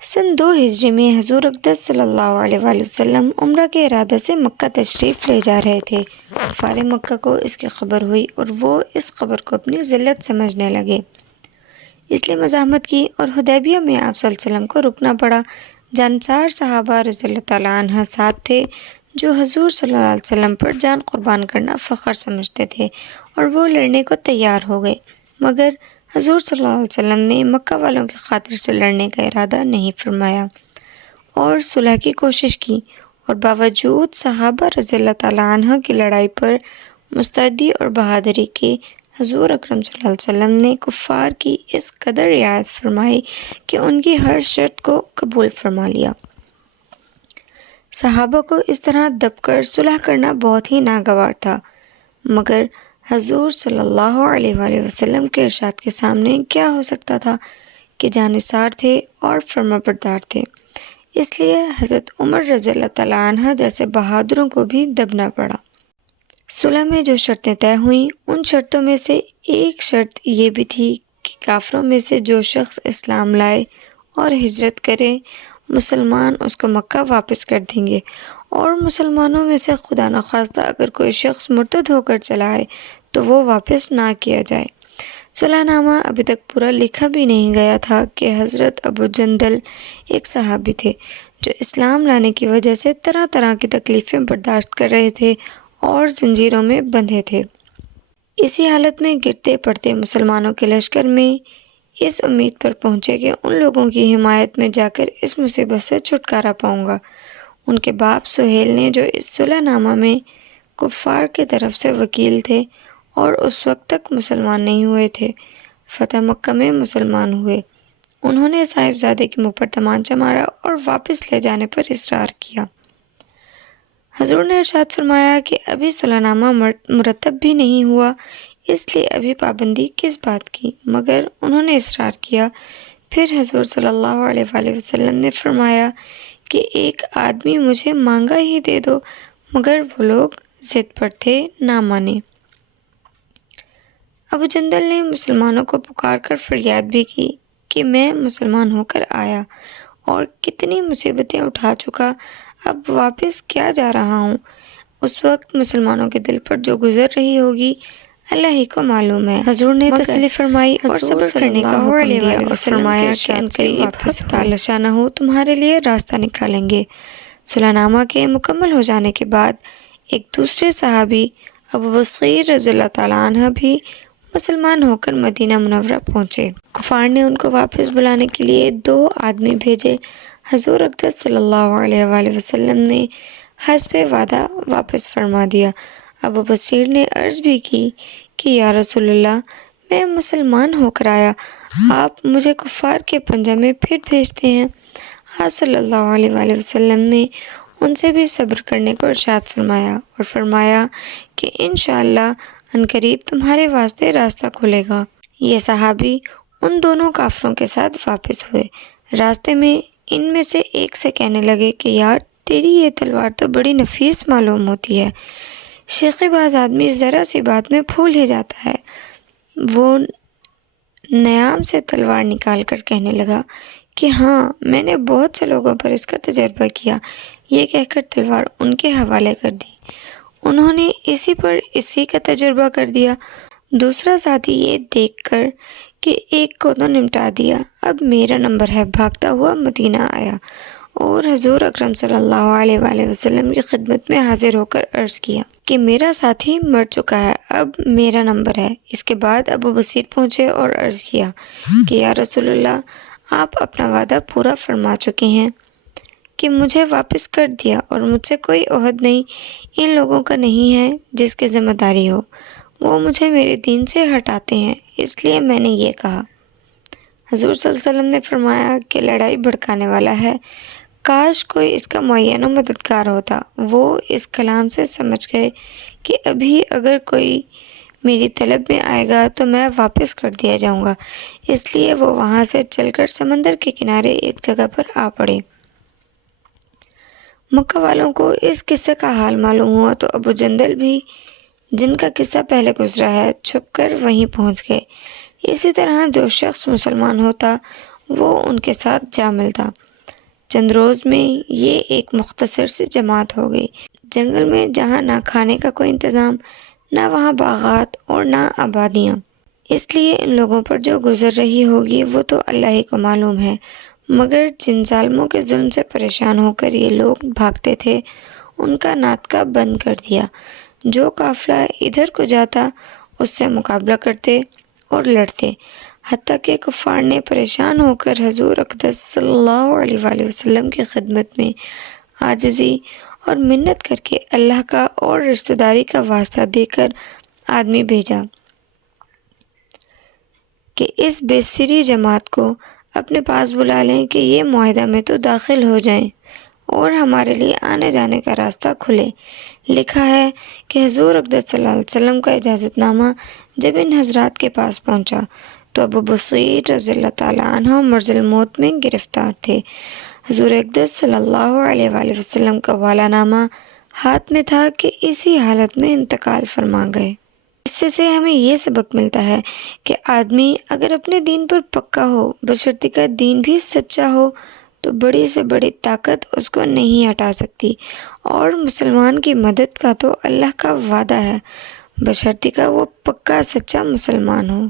سن 2 ہجری میں حضور اقدس صلی اللہ علیہ وآلہ وسلم عمرہ کے ارادہ سے مکہ تشریف لے جا رہے تھے۔ کفار مکہ کو اس کی خبر ہوئی اور وہ اس خبر کو اپنی ذلت سمجھنے لگے، اس لیے مزاحمت کی اور حدیبیہ میں آپ صلی اللہ علیہ وسلم کو رکنا پڑا۔ جانسار صحابہ رضی اللہ تعالیٰ عنہ ساتھ تھے جو حضور صلی اللہ علیہ وسلم پر جان قربان کرنا فخر سمجھتے تھے اور وہ لڑنے کو تیار ہو گئے، مگر حضور صلی اللہ علیہ وسلم نے مکہ والوں کی خاطر سے لڑنے کا ارادہ نہیں فرمایا اور صلح کی کوشش کی، اور باوجود صحابہ رضی اللہ تعالیٰ عنہ کی لڑائی پر مستعدی اور بہادری کے حضور اکرم صلی اللہ علیہ وسلم نے کفار کی اس قدر رعایت فرمائی کہ ان کی ہر شرط کو قبول فرما لیا۔ صحابہ کو اس طرح دب کر صلح کرنا بہت ہی ناگوار تھا، مگر حضور صلی اللہ علیہ وآلہ وسلم کے ارشاد کے سامنے کیا ہو سکتا تھا کہ جانثار تھے اور فرما بردار تھے، اس لیے حضرت عمر رضی اللہ تعالیٰ عنہ جیسے بہادروں کو بھی دبنا پڑا۔ صلح میں جو شرطیں طے ہوئیں ان شرطوں میں سے ایک شرط یہ بھی تھی کہ کافروں میں سے جو شخص اسلام لائے اور ہجرت کرے مسلمان اس کو مکہ واپس کر دیں گے، اور مسلمانوں میں سے خدا نخواستہ اگر کوئی شخص مرتد ہو کر چلا آئے تو وہ واپس نہ کیا جائے۔ صلح نامہ ابھی تک پورا لکھا بھی نہیں گیا تھا کہ حضرت ابو جندل ایک صحابی تھے جو اسلام لانے کی وجہ سے طرح طرح کی تکلیفیں برداشت کر رہے تھے اور زنجیروں میں بندھے تھے۔ اسی حالت میں گرتے پڑتے مسلمانوں کے لشکر میں اس امید پر پہنچے کہ ان لوگوں کی حمایت میں جا کر اس مصیبت سے چھٹکارا پاؤں گا۔ ان کے باپ سہیل نے جو اس صلح نامہ میں کفار کی طرف سے وکیل تھے اور اس وقت تک مسلمان نہیں ہوئے تھے، فتح مکہ میں مسلمان ہوئے۔ انہوں نے صاحبزادے کے منہ پر تمانچہ مارا اور واپس لے جانے پر اصرار کیا۔ حضور نے ارشاد فرمایا کہ ابھی صلح نامہ مرتب بھی نہیں ہوا، اس لیے ابھی پابندی کس بات کی، مگر انہوں نے اصرار کیا۔ پھر حضور صلی اللہ علیہ وآلہ وسلم نے فرمایا کہ ایک آدمی مجھے مانگا ہی دے دو، مگر وہ لوگ ضد پر تھے، نہ مانے۔ ابو جندل نے مسلمانوں کو پکار کر فریاد بھی کی کہ میں مسلمان ہو کر آیا اور کتنی مصیبتیں اٹھا چکا، اب واپس کیا جا رہا ہوں۔ اس وقت مسلمانوں کے دل پر جو گزر رہی ہوگی اللہ ہی کو معلوم ہے۔ حضور نے تسلی فرمائی اور صبر کرنے کا حکم دیا اور فرمایا کہ ان قریب ہفتہ لشا نہ ہو تمہارے لیے راستہ نکالیں گے۔ صلح نامہ کے مکمل ہو جانے کے بعد ایک دوسرے صحابی ابو بصیر رضی اللہ تعالیٰ عنہ بھی مسلمان ہو کر مدینہ منورہ پہنچے۔ کفار نے ان کو واپس بلانے کے لیے 2 آدمی بھیجے۔ حضور اقدس صلی اللہ علیہ وآلہ وسلم نے حسب وعدہ واپس فرما دیا۔ ابو بصیر نے عرض بھی کی کہ یا رسول اللہ، میں مسلمان ہو کر آیا، آپ مجھے کفار کے پنجہ میں پھر بھیجتے ہیں۔ آپ صلی اللہ علیہ وآلہ وسلم نے ان سے بھی صبر کرنے کو ارشاد فرمایا اور فرمایا کہ انشاءاللہ عنقریب تمہارے واسطے راستہ کھلے گا۔ یہ صحابی ان دونوں کافروں کے ساتھ واپس ہوئے۔ راستے میں ان میں سے ایک سے کہنے لگے کہ یار تیری یہ تلوار تو بڑی نفیس معلوم ہوتی ہے۔ شیخی باز آدمی ذرا سی بات میں پھول ہی جاتا ہے۔ وہ نیام سے تلوار نکال کر کہنے لگا کہ ہاں میں نے بہت سے لوگوں پر اس کا تجربہ کیا، یہ کہہ کر تلوار ان کے حوالے کر دی۔ انہوں نے اسی پر اسی کا تجربہ کر دیا۔ دوسرا ساتھی یہ دیکھ کر کہ ایک کو تو نمٹا دیا، اب میرا نمبر ہے، بھاگتا ہوا مدینہ آیا اور حضور اکرم صلی اللہ علیہ وآلہ وسلم کی خدمت میں حاضر ہو کر عرض کیا کہ میرا ساتھی مر چکا ہے، اب میرا نمبر ہے۔ اس کے بعد ابو بصیر پہنچے اور عرض کیا کہ یا رسول اللہ، آپ اپنا وعدہ پورا فرما چکے ہیں کہ مجھے واپس کر دیا اور مجھ سے کوئی عہد نہیں ان لوگوں کا نہیں ہے جس کی ذمہ داری ہو، وہ مجھے میرے دین سے ہٹاتے ہیں، اس لیے میں نے یہ کہا۔ حضور صلی اللہ علیہ وسلم نے فرمایا کہ لڑائی بھڑکانے والا ہے، کاش کوئی اس کا معین و مددگار ہوتا۔ وہ اس کلام سے سمجھ گئے کہ ابھی اگر کوئی میری طلب میں آئے گا تو میں واپس کر دیا جاؤں گا، اس لیے وہ وہاں سے چل کر سمندر کے کنارے ایک جگہ پر آ پڑے۔ مکہ والوں کو اس قصے کا حال معلوم ہوا تو ابو جندل بھی، جن کا قصہ پہلے گزرا ہے، چھپ کر وہیں پہنچ گئے۔ اسی طرح جو شخص مسلمان ہوتا وہ ان کے ساتھ جا ملتا۔ چند روز میں یہ ایک مختصر سی جماعت ہو گئی۔ جنگل میں جہاں نہ کھانے کا کوئی انتظام، نہ وہاں باغات اور نہ آبادیاں، اس لیے ان لوگوں پر جو گزر رہی ہوگی وہ تو اللہ ہی کو معلوم ہے۔ مگر جن ظالموں کے ظلم سے پریشان ہو کر یہ لوگ بھاگتے تھے، ان کا ناطقہ بند کر دیا۔ جو قافلہ ادھر کو جاتا اس سے مقابلہ کرتے اور لڑتے، حتیٰ کہ کفار نے پریشان ہو کر حضور اقدس صلی اللہ علیہ وآلہ وسلم کی خدمت میں عاجزی اور منت کر کے اللہ کا اور رشتہ داری کا واسطہ دے کر آدمی بھیجا کہ اس بے سری جماعت کو اپنے پاس بلا لیں کہ یہ معاہدہ میں تو داخل ہو جائیں اور ہمارے لیے آنے جانے کا راستہ کھلے۔ لکھا ہے کہ حضور اقدس صلی اللہ علیہ وسلم کا اجازت نامہ جب ان حضرات کے پاس پہنچا تو ابو بصیر رضی اللہ تعالیٰ عنہ مرض الموت میں گرفتار تھے۔ حضور اقدس صلی اللہ علیہ وآلہ وسلم کا والا نامہ ہاتھ میں تھا کہ اسی حالت میں انتقال فرما گئے۔ اس سے ہمیں یہ سبق ملتا ہے کہ آدمی اگر اپنے دین پر پکا ہو، بشرطیکہ کا دین بھی سچا ہو، تو بڑی سے بڑی طاقت اس کو نہیں ہٹا سکتی، اور مسلمان کی مدد کا تو اللہ کا وعدہ ہے، بشرطیکہ وہ پکا سچا مسلمان ہو۔